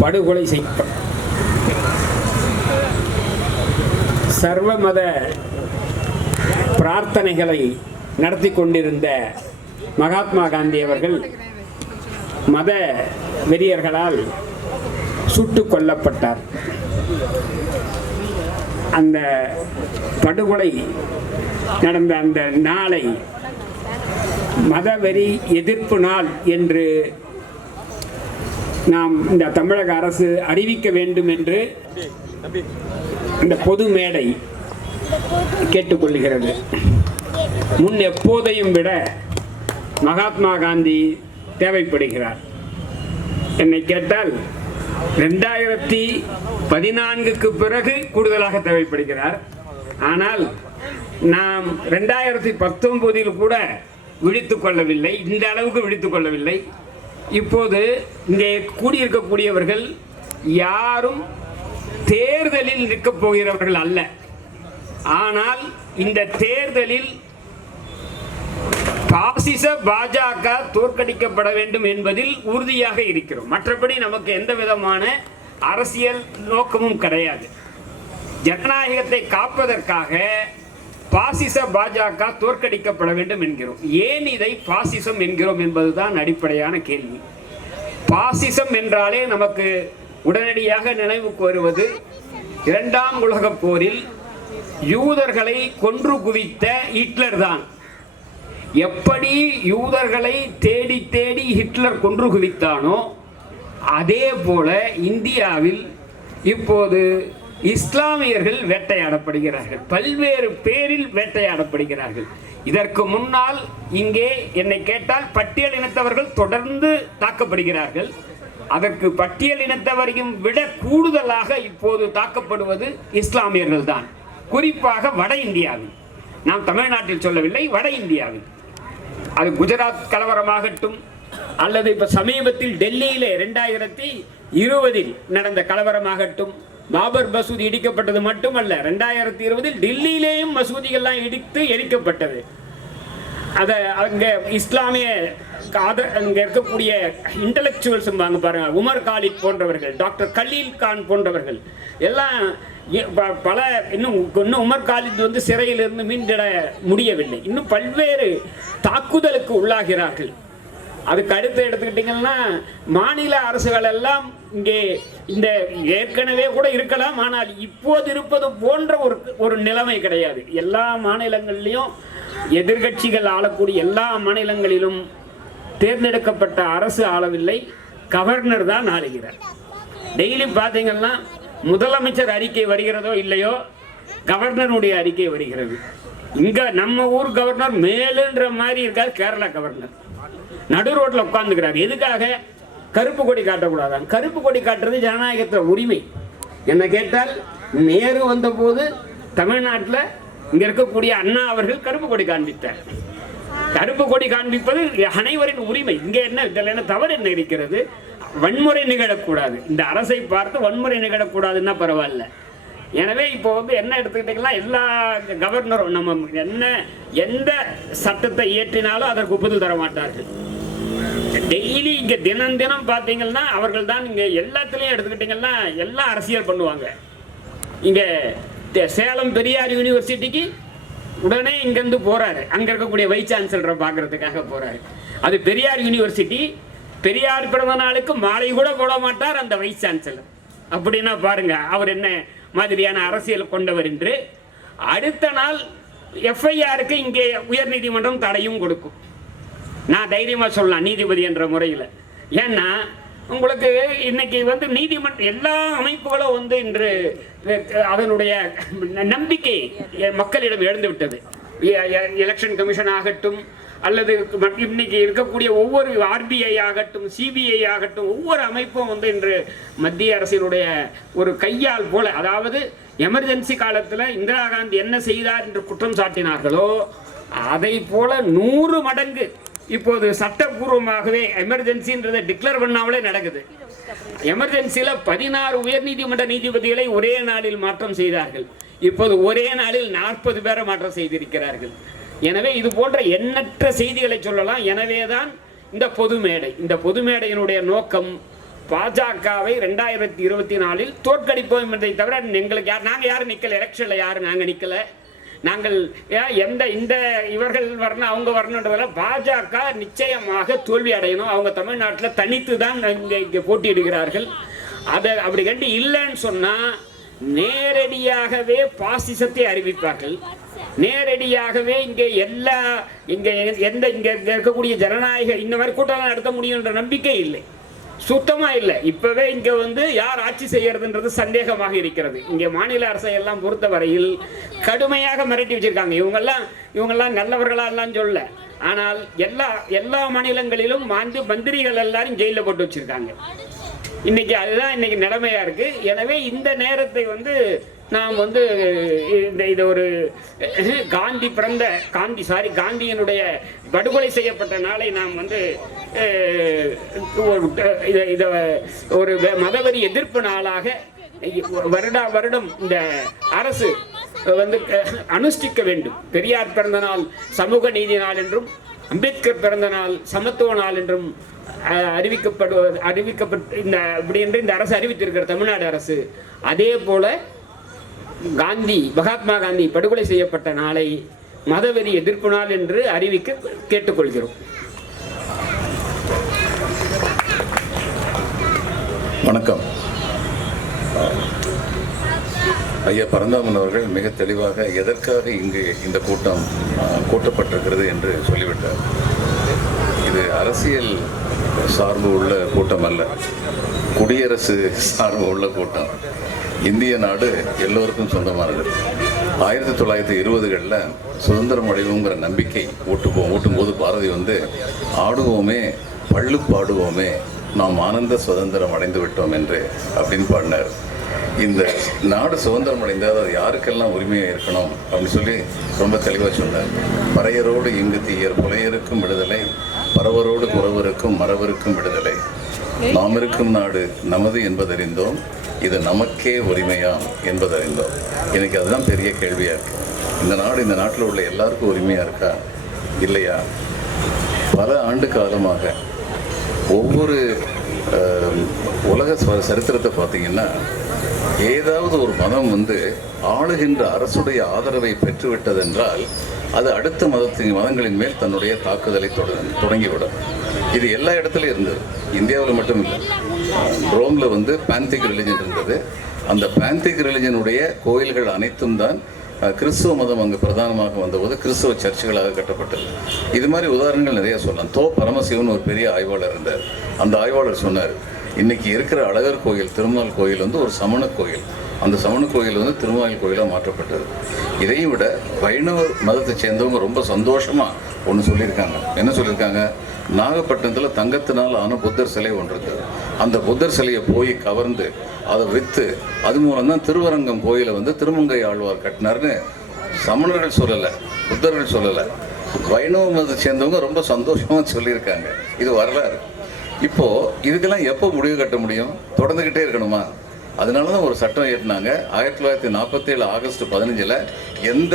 படுகொலை செய்ய சர்வ மத பிரார்த்தனைகளை நடத்தி கொண்டிருந்த மகாத்மா காந்தி அவர்கள் மத வெறியர்களால் சுட்டு கொல்லப்பட்டார். அந்த படுகொலை நடந்த அந்த நாளை மதவெறி எதிர்ப்பு நாள் என்று நாம் இந்த தமிழக அரசு அறிவிக்க வேண்டும் என்று இந்த பொது மேடை கேட்டுக்கொள்கிறது. முன் எப்போதையும் விட மகாத்மா காந்தி தேவைப்படுகிறார். என்னை கேட்டால் ரெண்டாயிரத்தி பதினான்குக்கு பிறகு கூடுதலாக தேவைப்படுகிறார். ஆனால் நாம் ரெண்டாயிரத்தி பத்தொன்பதில் கூட விழித்துக் கொள்ளவில்லை இந்த அளவுக்கு விழித்துக் கொள்ளவில்லை. இப்போது இங்கே கூடியிருக்கக்கூடியவர்கள் யாரும் தேர்தலில் நிற்கப் போகிறவர்கள் அல்ல. ஆனால் இந்த தேர்தலில் பாசிச பாஜக தோற்கடிக்கப்பட வேண்டும் என்பதில் உறுதியாக இருக்கிறோம். மற்றபடி நமக்கு எந்த விதமான அரசியல் நோக்கமும் கிடையாது. ஜனநாயகத்தை காப்பதற்காக பாசிச பாஜக தோற்கடிக்கப்பட வேண்டும் என்கிறோம். ஏன் இதை பாசிசம் என்கிறோம் என்பதுதான் அடிப்படையான கேள்வி. பாசிசம் என்றாலே நமக்கு உடனடியாக நினைவுக்கு வருவது இரண்டாம் உலகப் போரில் யூதர்களை கொன்று குவித்த ஹிட்லர் தான். எப்படி யூதர்களை தேடி தேடி ஹிட்லர் கொன்று குவித்தானோ அதே போல இந்தியாவில் இப்போது இஸ்லாமியர்கள் வேட்டையாடப்படுகிறார்கள். பல்வேறு பேரில் வேட்டையாடப்படுகிறார்கள். இதற்கு முன்னால் இங்கே என்னை கேட்டால் பட்டியல் இனத்தவர்கள் தொடர்ந்து தாக்கப்படுகிறார்கள். அதற்கு பட்டியல் இனத்தவரையும் விட கூடுதலாக இப்போது தாக்கப்படுவது இஸ்லாமியர்கள் தான். குறிப்பாக வட இந்தியாவில். நாம் தமிழ்நாட்டில் சொல்லவில்லை வட இந்தியாவில். அது குஜராத் கலவரமாகட்டும் அல்லது இப்ப சமீபத்தில் டெல்லியிலே ரெண்டாயிரத்தி இருபதில் நடந்த கலவரமாகட்டும் பாபர் மசூதி இடிக்கப்பட்டது மட்டுமல்ல ரெண்டாயிரத்தி இருபதில் டெல்லியிலேயும் மசூதிகள்லாம் இடித்து எரிக்கப்பட்டது. அதை அங்கே இஸ்லாமிய காத- அங்கே இருக்கக்கூடிய இன்டலெக்சுவல்ஸ் பாருங்க உமர் காலித் போன்றவர்கள் டாக்டர் கலீல் கான் போன்றவர்கள் எல்லாம் ப- பல இன்னும் இன்னும் உமர் காலித் வந்து சிறையிலிருந்து மீண்டிட முடியவில்லை. இன்னும் பல்வேறு தாக்குதலுக்கு உள்ளாகிறார்கள். அதுக்கு அடுத்து எடுத்துக்கிட்டிங்கன்னா மாநில அரசுகள் எல்லாம் இங்கே இந்த ஏற்கனவே கூட இருக்கலாம் ஆனால் இப்போது இருப்பது போன்ற ஒரு ஒரு நிலைமை கிடையாது. எல்லா மாநிலங்கள்லையும் எதிர்க்கட்சிகள் ஆளக்கூடிய எல்லா மாநிலங்களிலும் தேர்ந்தெடுக்கப்பட்ட அரசு ஆளவில்லை. கவர்னர் தான் ஆளுகிறார். டெய்லி பார்த்தீங்கன்னா முதலமைச்சர் அறிக்கை வருகிறதோ இல்லையோ கவர்னருடைய அறிக்கை வருகிறது. இங்க நம்ம ஊர் கவர்னர் மேலுன்ற மாதிரி இருக்கார் கேரளா கவர்னர். நடு ரோட்ல உட்கார்ந்துக்கிறார். எதுக்காக? கருப்பு கொடி காட்டக்கூடாதான். கருப்பு கொடி காட்டுறது ஜனநாயகத்தில் உரிமை. என்ன கேட்டால் நேரு வந்தபோது தமிழ்நாட்டில் இங்க இருக்கக்கூடிய அண்ணா அவர்கள் கருப்பு கொடி காண்பித்தார். கருப்பு கொடி காண்பிப்பது அனைவரின் உரிமை. இங்கே என்ன இதில் என்ன தவறு என்ன இருக்கிறது? வன்முறை நிகழக்கூடாது. இந்த அரசை பார்த்து வன்முறை நிகழக்கூடாதுன்னா பரவாயில்ல. எனவே இப்போ வந்து என்ன எடுத்துக்கிட்டிங்கன்னா எல்லா கவர்னரும் நம்ம என்ன எந்த சட்டத்தை இயற்றினாலும் அதற்கு ஒப்புதல் தர மாட்டார்கள். டெய்லி இங்க தினம் தினம் பார்த்தீங்கன்னா அவர்கள் தான் இங்க எல்லாத்துலேயும் எடுத்துக்கிட்டிங்கன்னா எல்லாம் அரசியல் பண்ணுவாங்க. இங்க சேலம் பெரியார் யூனிவர்சிட்டிக்கு உடனே இங்கேருந்து போறாரு. அங்க இருக்கக்கூடிய வைஸ் சான்சலரை பார்க்கறதுக்காக போறாரு. அது பெரியார் யூனிவர்சிட்டி பெரியார் பிறந்த நாளுக்கு மாலை கூட போட மாட்டார் அந்த வைஸ் சான்சலர் அப்படின்னா பாருங்க அவர் என்ன மாதிரியான அரசியல் கொண்டவர் என்று அடுத்த நாள் எஃப்ஐஆருக்கு இங்கே உயர்நீதிமன்றம் தடையும் கொடுக்கும். நான் தைரியமாக சொல்லலாம் நீதிபதி என்ற முறையில். ஏன்னா உங்களுக்கு இன்னைக்கு வந்து நீதிமன்ற எல்லா அமைப்புகளும் வந்து இன்று அதனுடைய நம்பிக்கை மக்களிடம் எழுந்து விட்டது. எலெக்ஷன் கமிஷன் ஆகட்டும் அல்லது இன்னைக்கு இருக்கக்கூடிய ஒவ்வொரு ஆர்பிஐ ஆகட்டும் சிபிஐ ஆகட்டும் ஒவ்வொரு அமைப்பும் வந்து இன்று மத்திய அரசினுடைய ஒரு கையால் போல அதாவது எமர்ஜென்சி காலத்தில் இந்திரா காந்தி என்ன செய்தார் என்று குற்றம் சாட்டினார்களோ அதை போல நூறு மடங்கு இப்போது சட்டபூர்வமாகவே எமர்ஜென்சின்றதை டிக்ளேர் பண்ணாமலே நடக்குது. எமர்ஜென்சியில் பதினாறு உயர்நீதிமன்ற நீதிபதிகளை ஒரே நாளில் மாற்றம் செய்தார்கள். இப்போது ஒரே நாளில் நாற்பது பேரை மாற்றம் செய்திருக்கிறார்கள். எனவே இது போன்ற எண்ணற்ற செய்திகளை சொல்லலாம். எனவே தான் இந்த பொது மேடை இந்த பொது மேடையினுடைய நோக்கம் பாஜகவை ரெண்டாயிரத்தி இருபத்தி நாலில் தோற்கடிப்போம் என்பதை தவிர எங்களுக்கு யார் நாங்கள் யாரும் நிற்கல எலெக்ஷனில் யாரும் நாங்கள் நிற்கல நாங்கள் ஏன் எந்த இந்த இவர்கள் வரணும் அவங்க வரணுன்றதில் பாஜக நிச்சயமாக தோல்வி அடையணும். அவங்க தமிழ்நாட்டில் தனித்து தான் இங்கே இங்கே போட்டியிடுகிறார்கள். அதை அப்படி கண்டு இல்லைன்னு சொன்னால் நேரடியாகவே பாசிசத்தை அறிவிப்பார்கள். நேரடியாகவே இங்கே எல்லா இங்கே எந்த இங்கே இருக்கக்கூடிய ஜனநாயக இந்த மாதிரி கூட்டம் நடத்த முடியுன்ற நம்பிக்கை இல்லை. சுத்தமா இல்லை. இப்பவே இங்க வந்து யார் ஆட்சி செய்யறதுன்றது சந்தேகமாக இருக்கிறது. இங்க மாநில அரசை எல்லாம் பொறுத்தவரையில் கடுமையாக மிரட்டி வச்சிருக்காங்க. இவங்கெல்லாம் இவங்கெல்லாம் நல்லவர்களாலாம் சொல்ல ஆனால் எல்லா எல்லா மாநிலங்களிலும் மாந்து மந்திரிகள் எல்லாரும் ஜெயிலில் போட்டு வச்சிருக்காங்க. இன்னைக்கு அதுதான் இன்னைக்கு நிலைமையா இருக்கு. எனவே இந்த நேரத்தை வந்து நாம் வந்து இந்த இது ஒரு காந்தி பிறந்த காந்தி சாரி காந்தியினுடைய படுகொலை செய்யப்பட்ட நாளை நாம் வந்து ஒரு இதை இதை ஒரு மதவெறி எதிர்ப்பு நாளாக வருடா வருடம் இந்த அரசு வந்து அனுஷ்டிக்க வேண்டும். பெரியார் பிறந்த நாள் சமூக நீதி நாள் என்றும் அம்பேத்கர் பிறந்த நாள் சமத்துவ நாள் என்றும் அறிவிக்கப்படுவது அறிவிக்கப்பட்டு இந்த அப்படி என்று இந்த அரசு அறிவித்திருக்கிற தமிழ்நாடு அரசு. அதே போல காந்தி மகாத்மா காந்தி படுகொலை செய்யப்பட்ட நாளை மதவெறி எதிர்ப்பு நாள் என்று அறிவிக்க கேட்டுக்கொள்கிறோம். வணக்கம். ஐயா பரந்தாமன் அவர்கள் மிக தெளிவாக எதற்காக இங்கு இந்த கூட்டம் கூட்டப்பட்டிருக்கிறது என்று சொல்லிவிட்டார். இது அரசியல் சார்பு உள்ள கூட்டம் அல்ல குடியரசு சார்பு உள்ள கூட்டம். இந்திய நாடு எல்லோருக்கும் சொந்தமானது. ஆயிரத்தி தொள்ளாயிரத்தி இருபதுகளில் சுதந்திரம் அடைவோங்கிற நம்பிக்கை ஓட்டுப்போம் ஓட்டும்போது பாரதி வந்து ஆடுவோமே பள்ளு பாடுவோமே நாம் ஆனந்த சுதந்திரம் அடைந்து விட்டோம் என்று அப்படின்னு பாடினார். இந்த நாடு சுதந்திரம் அடைந்தால் அது யாருக்கெல்லாம் உரிமையாக இருக்கணும் அப்படின்னு சொல்லி ரொம்ப தெளிவாக சொன்னார். பறையரோடு இங்கு தீயர் புலையருக்கும் விடுதலை பறவரோடு குறவருக்கும் மறவருக்கும் விடுதலை. நாம் இருக்கும் நாடு நமது என்பதறிந்தோம். இது நமக்கே உரிமையாம் என்பதறிந்தோம். எனக்கு அதுதான் பெரிய கேள்வியாக இருக்கு. இந்த நாடு இந்த நாட்டில் உள்ள எல்லாருக்கும் உரிமையாக இருக்கா? இல்லையா? பல ஆண்டு காலமாக ஒவ்வொரு உலக சரித்திரத்தை பார்த்தீங்கன்னா ஏதாவது ஒரு மதம் வந்து ஆளுகின்ற அரசுடைய ஆதரவை பெற்றுவிட்டதென்றால் அது அடுத்த மதத்தின் மதங்களின் மேல் தன்னுடைய தாக்குதலை தொட- தொடங்கிவிடும். இது எல்லா இடத்துலையும் இருந்தது. இந்தியாவில் மட்டும் இல்லை. ரோமில் வந்து பேந்திக் ரிலிஜன் இருந்தது. அந்த பேந்திக் ரிலிஜனுடைய கோயில்கள் அனைத்தும் தான் கிறிஸ்துவ மதம் அங்கு பிரதானமாக வந்தபோது கிறிஸ்துவ சர்ச்சுகளாக கட்டப்பட்டது. இது மாதிரி உதாரணங்கள் நிறைய சொல்லலாம். தோ பரமசிவன் ஒரு பெரிய ஆய்வாளர் இருந்தார். அந்த ஆய்வாளர் சொன்னார் இன்னைக்கு இருக்கிற அழகர் கோயில் திருமால் கோயில் வந்து ஒரு சமண கோயில். அந்த சமண கோயில் வந்து திருமால் கோயிலாக மாற்றப்பட்டது. இதையும் விட வைணவ மதத்தை சேர்ந்தவங்க ரொம்ப சந்தோஷமாக ஒன்று சொல்லியிருக்காங்க. என்ன சொல்லியிருக்காங்க? நாகப்பட்டினத்தில் தங்கத்தினால் ஆன புத்தர் சிலை ஒன்று இருக்குது அந்த புத்தர் சிலையை போய் கவர்ந்து அதை விற்று அது மூலம் தான் திருவரங்கம் கோயிலை வந்து திருமங்கை ஆழ்வார் கட்டினார்னு சமணர்கள் சொல்லலை புத்தர்கள் சொல்லலை. வைணவ மதத்தை சேர்ந்தவங்க ரொம்ப சந்தோஷமாக சொல்லியிருக்காங்க. இது வரலாறு. இப்போ இதுக்கெல்லாம் எப்போ முடிவு கட்ட முடியும்? தொடர்ந்துக்கிட்டே இருக்கணுமா? அதனால தான் ஒரு சட்டம் ஏற்றினாங்க ஆயிரத்தி தொள்ளாயிரத்தி நாற்பத்தேழு ஆகஸ்ட் பதினஞ்சில் எந்த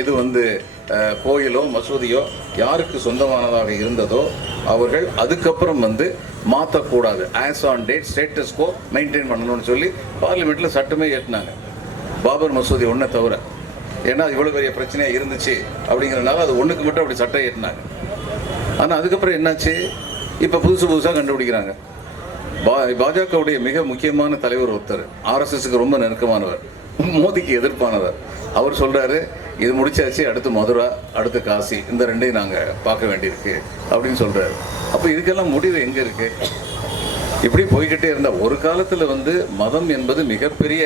இது வந்து கோயிலோ மசூதியோ யாருக்கு சொந்தமானதாக இருந்ததோ அவர்கள் அதுக்கப்புறம் வந்து மாற்றக்கூடாது as on date status quo maintain பண்ணணும்னு சொல்லி பார்லிமெண்ட்டில் சட்டமே ஏற்றினாங்க பாபர் மசூதி ஒன்றை தவிர. ஏன்னா இவ்வளோ பெரிய பிரச்சனையாக இருந்துச்சு அப்படிங்கிறனால அது ஒன்றுக்கு மட்டும் அப்படி சட்டம் ஏற்றினாங்க ஆனால் அதுக்கப்புறம் என்னாச்சு? இப்போ புதுசு புதுசாக கண்டுபிடிக்கிறாங்க. பா பாஜகவுடைய மிக முக்கியமான தலைவர் ஒருத்தர். ஆர்எஸ்எஸ்க்கு ரொம்ப நெருக்கமானவர். மோதிக்கு எதிர்ப்பானவர். அவர் சொல்கிறாரு இது முடிச்சாச்சு அடுத்து மதுரா அடுத்து காசி இந்த ரெண்டையும் நாங்கள் பார்க்க வேண்டியிருக்கு அப்படின்னு சொல்கிறாரு அப்போ இதுக்கெல்லாம் முடிவு எங்கே இருக்கு? இப்படி போய்கிட்டே இருந்தால் ஒரு காலத்தில் வந்து மதம் என்பது மிகப்பெரிய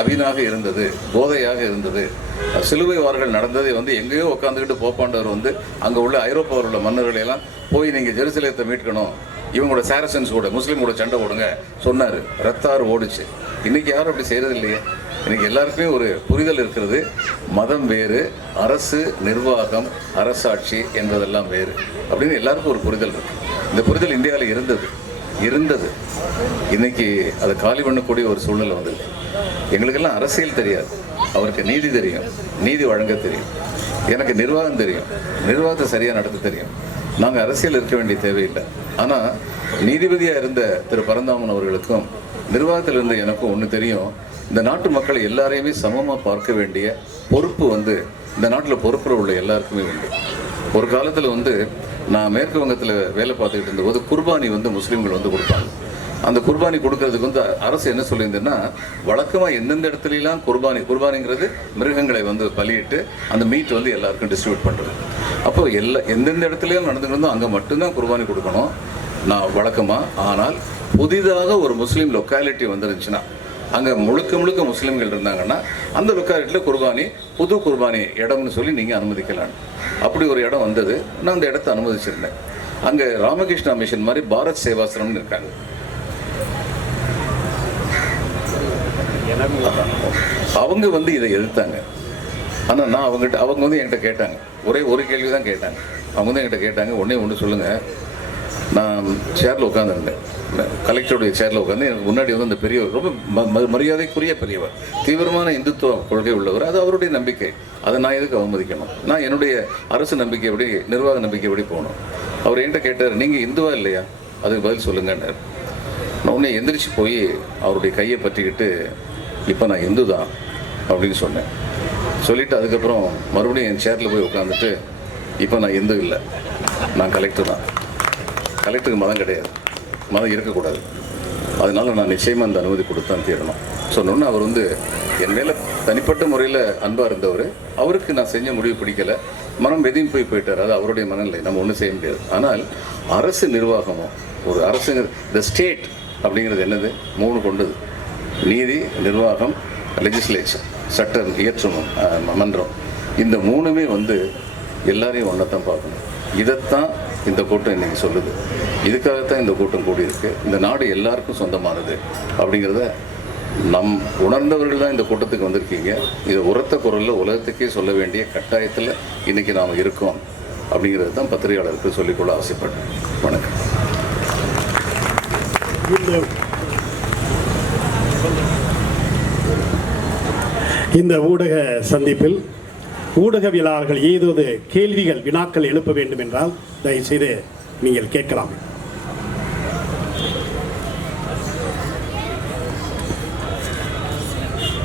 அபினாக இருந்தது போதையாக இருந்தது. சிலுவை வார்கள் நடந்ததை வந்து எங்கேயோ உட்காந்துக்கிட்டு போப்பாண்டவர் வந்து அங்கே உள்ள ஐரோப்பாவில் உள்ள மன்னர்களை எல்லாம் போய் நீங்கள் ஜெருசலேத்தை மீட்கணும் இவங்களோட சாரசன்ஸ் கூட முஸ்லீம் கூட சண்டை போடுங்க சொன்னார். ரத்தாறு ஓடுச்சு. இன்னைக்கு யாரும் அப்படி செய்கிறது இல்லையே இன்னைக்கு எல்லாருக்குமே ஒரு புரிதல் இருக்கிறது. மதம் வேறு அரசு நிர்வாகம் அரசாட்சி என்பதெல்லாம் வேறு அப்படின்னு எல்லாருக்கும் ஒரு புரிதல் இருக்கு. இந்த புரிதல் இந்தியாவில் இருந்தது இருந்தது. இன்னைக்கு அதை காலி பண்ணக்கூடிய ஒரு சூழ்நிலை வந்தது எங்களுக்கெல்லாம் அரசியல் தெரியாது. அவருக்கு நீதி தெரியும் நீதி வழங்க தெரியும். எனக்கு நிர்வாகம் தெரியும் நிர்வாகத்தை சரியாக நடத்த தெரியும். நாங்கள் அரசியல் இருக்க வேண்டிய தேவையில்லை. ஆனால் நீதிபதியாக இருந்த திரு பரந்தாமன் அவர்களுக்கும் நிர்வாகத்தில் இருந்த எனக்கும் ஒன்று தெரியும். இந்த நாட்டு மக்களை எல்லாரையுமே சமமாக பார்க்க வேண்டிய பொறுப்பு வந்து இந்த நாட்டில் பொறுப்பில் உள்ள எல்லாருக்குமே உண்டு. ஒரு காலத்தில் வந்து நான் மேற்கு வங்கத்தில் வேலை பார்த்துக்கிட்டு இருந்தபோது குர்பானி வந்து முஸ்லீம்கள் வந்து கொடுப்பாங்க. அந்த குர்பானி கொடுக்கறதுக்கு வந்து அரசு என்ன சொல்லியிருந்ததுன்னா வழக்கமாக எந்தெந்த இடத்துலலாம் குர்பானி குர்பானிங்கிறது மிருகங்களை வந்து பலியிட்டு அந்த மீட் வந்து எல்லாருக்கும் டிஸ்ட்ரிபியூட் பண்ணுறது அப்போ எல்லா எந்தெந்த இடத்துலையும் நடந்துட்டு அங்கே மட்டும்தான் குர்பானி கொடுக்கணும். நான் வழக்கமாக ஆனால் புதிதாக ஒரு முஸ்லீம் லொக்காலிட்டி வந்துருந்துச்சுன்னா அங்கே முழுக்க முழுக்க முஸ்லீம்கள் இருந்தாங்கன்னா அந்த லொக்காலிட்டியில் குர்பானி புது குர்பானி இடம்னு சொல்லி நீங்கள் அனுமதிக்கலாம். அப்படி ஒரு இடம் வந்தது. நான் அந்த இடத்த அனுமதிச்சிருந்தேன். அங்கே ராமகிருஷ்ணா மிஷன் மாதிரி பாரத் சேவாசிரம்னு இருக்காங்க. அவங்க வந்து இதை எதிர்த்தாங்க. ஆனால் நான் அவங்ககிட்ட அவங்க வந்து என்கிட்ட கேட்டாங்க. ஒரே ஒரு கேள்வி தான் கேட்டாங்க. அவங்க வந்து என்கிட்ட கேட்டாங்க. ஒன்றே ஒன்று சொல்லுங்கள் நான் சேரில் உட்காந்துருந்தேன் கலெக்டருடைய சேரில் உட்காந்து எனக்கு முன்னாடி வந்து அந்த பெரியவர் ரொம்ப ம- ம- மரியாதைக்குரிய பெரியவர் தீவிரமான இந்துத்துவ கொள்கை உள்ளவர் அது அவருடைய நம்பிக்கை. அதை நான் எதுக்கு அவமதிக்கணும்? நான் என்னுடைய அரசு நம்பிக்கை எப்படி நிர்வாக நம்பிக்கை எப்படி போகணும். அவர் என்கிட்ட கேட்டார் நீங்கள் இந்துவா இல்லையா? அதுக்கு பதில் சொல்லுங்கன்னு நான் உடனே எந்திரிச்சு போய் அவருடைய கையை பற்றிக்கிட்டு இப்போ நான் இந்து தான் அப்படின்னு சொன்னேன். சொல்லிவிட்டு அதுக்கப்புறம் மறுபடியும் என் சேரில் போய் உட்காந்துட்டு இப்போ நான் இந்து இல்லை. நான் கலெக்டர் தான். கலெக்டருக்கு மதம் கிடையாது. மதம் இருக்கக்கூடாது. அதனால நான் நிச்சயமாக அந்த அனுமதி கொடுத்தான் தீரணும். சொன்னோன்னு அவர் வந்து என் மேலே தனிப்பட்ட முறையில் அன்பாக இருந்தவர். அவருக்கு நான் செஞ்ச முடிவு பிடிக்கல. மனம் வெதியும் போய் போயிட்டார். அது அவருடைய மனநிலை. நம்ம ஒன்றும் செய்ய முடியாது. ஆனால் அரசு நிர்வாகமோ ஒரு அரசுங்கிற த ஸ்டேட் அப்படிங்கிறது என்னது? மூணு கொண்டது. நீதி நிர்வாகம் லெஜிஸ்லேச்சர் சட்டம் இயற்றும் மன்றம். இந்த மூணுமே வந்து எல்லாரையும் ஒன்றத்தான் பார்க்கணும். இதைத்தான் இந்த கூட்டம் இன்னைக்கு சொல்லுது. இதுக்காகத்தான் இந்த கூட்டம் கூடியிருக்கு. இந்த நாடு எல்லாருக்கும் சொந்தமானது அப்படிங்கிறத நம் உணர்ந்தவர்கள் தான் இந்த கூட்டத்துக்கு வந்திருக்கீங்க. இதை உரத்த குரலில் உலகத்துக்கே சொல்ல வேண்டிய கட்டாயத்தில் இன்றைக்கி நாம் இருக்கோம் அப்படிங்கிறது தான் பத்திரிகையாளருக்கு சொல்லிக்கொள்ள ஆசைப்பட்டேன். வணக்கம். இந்த ஊடக சந்திப்பில் ஊடகவியலாளர்கள் ஏதாவது கேள்விகள் வினாக்கள் எழுப்ப வேண்டும் என்றால் தயவுசெய்து நீங்கள் கேட்கலாம்.